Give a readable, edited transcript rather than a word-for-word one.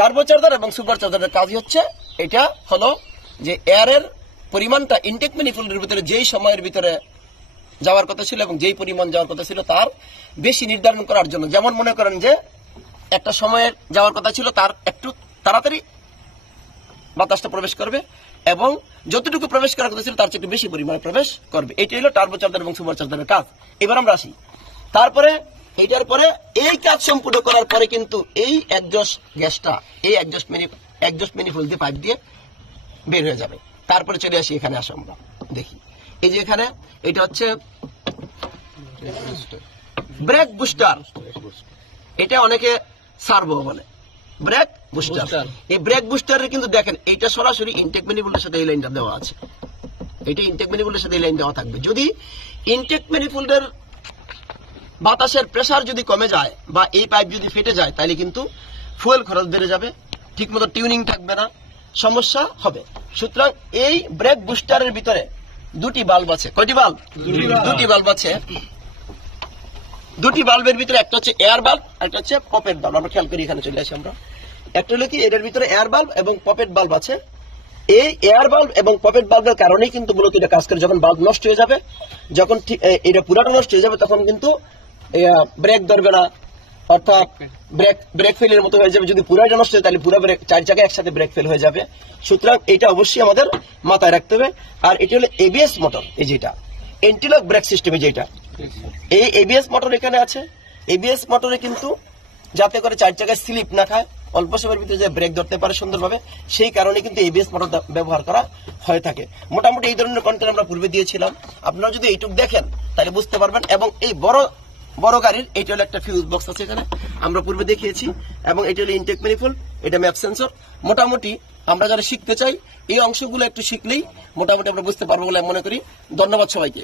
Turbocharger এবং সুপারচার্জারের কাজ হচ্ছে এটা হলো যে এয়ারের পরিমাণটা ইনটেক ম্যানিফোল্ডের ভিতরে যেই সময়ের ভিতরে যাওয়ার কথা ছিল এবং যেই পরিমাণ যাওয়ার কথা ছিল তার বেশি নির্ধারণ করার জন্য। যেমন মনে করেন যে একটা সময়ের যাওয়ার কথা ছিল তার একটু তাড়াতাড়ি বাতাসটা প্রবেশ করবে এবং যতটুকু প্রবেশ করার কথা ছিল তার চেয়ে একটু বেশি পরিমাণে প্রবেশ করবে। এটাই হলো টার্বোচার্জার এবং সুপারচার্জারের কাজ। এবার আমরা আসি, তারপরে এইটার পরে এই কাজ সম্পূর্ণ করার পরে কিন্তু এই এক্সজস্ট গ্যাসটা এই এক্সজস্ট ম্যানিফোল্ড দিয়ে পাইপ দিয়ে বের হয়ে যাবে। তারপরে চলে আসি, এখানে আসো আমরা দেখি, এই যে এখানে এটা হচ্ছে ব্রেক বুস্টার, এটা অনেকে সার্ভো বলে, ব্রেক বুস্টার। এই ব্রেক বুস্টারের কিন্তু দেখেন এইটা সরাসরি ইনটেক ম্যানিফোল্ডের সাথে এই লাইনটা দেওয়া আছে, এটা ইনটেক ম্যানিফোল্ডের সাথে এই লাইন দেওয়া থাকবে। যদি ইনটেক ম্যানিফোল্ডের বাতাসের প্রেসার যদি কমে যায় বা এই পাইপ যদি ফেটে যায় তাহলে কিন্তু ফুয়েল খরচ বেড়ে যাবে, ঠিকমতো টিউনিং থাকবে না, সমস্যা হবে। সুতরাং এই ব্রেক বুস্টারের ভিতরে দুটি বাল্ব আছে। কয়টি বাল্ব? দুটি বাল্ব আছে। দুটি বাল্বের ভিতরে একটা হচ্ছে এয়ার বাল্ব, একটা হচ্ছে পপেট বাল্ব। আমরা খেয়াল করি, এখানে চলে আসি আমরা। একটা হলো কি এটার ভিতরে এয়ার বাল্ব এবং পপেট বাল্ব আছে। এই এয়ার বাল্ব এবং পপেট বাল্বের কারণেই কিন্তু মূলত এটা কাজ করে। যখন বাল্ব নষ্ট হয়ে যাবে, যখন এটা পুরাটা নষ্ট হয়ে যাবে, তখন কিন্তু ব্রেক ধরবে না, অর্থাৎ ব্রেক ফেলের মতো হয়ে যাবে। যদি পুরাটা নষ্ট হয় তাহলে পুরো ব্রেক চার জায়গায় একসাথে ব্রেক ফেল হয়ে যাবে। সুতরাং এটা অবশ্যই আমাদের মাথায় রাখতে হবে। আর এটি হলো এবিএস মোটর, এই যেটা এন্টিলক ব্রেক সিস্টেম, যেটা এই এবিএস মোটর এখানে আছে। এবিএস মোটরে কিন্তু যাতে করে চার জায়গায় স্লিপ না খায়, অল্প সময়ের ভিতরে যে ব্রেক ধরতে পারে সুন্দরভাবে, সেই কারণে কিন্তু এবিএস মোটর ব্যবহার করা হয়ে থাকে। মোটামুটি এই ধরনের কন্টেন্ট আমরা পূর্বে দিয়েছিলাম, আপনারা যদি এইটুক দেখেন তাহলে বুঝতে পারবেন। এবং এই বড় গাড়ির এইটা হলো একটা ফিউজ বক্স আছে এখানে, আমরা পূর্বে দেখিয়েছি। এবং এটা হলো ইনটেক ম্যানিফোল্ড, এটা ম্যাপ সেন্সর। মোটামুটি আমরা যারা শিখতে চাই এই অংশগুলো একটু শিখলেই মোটামুটি আমরা বুঝতে পারবো বলে মনে করি। ধন্যবাদ সবাইকে।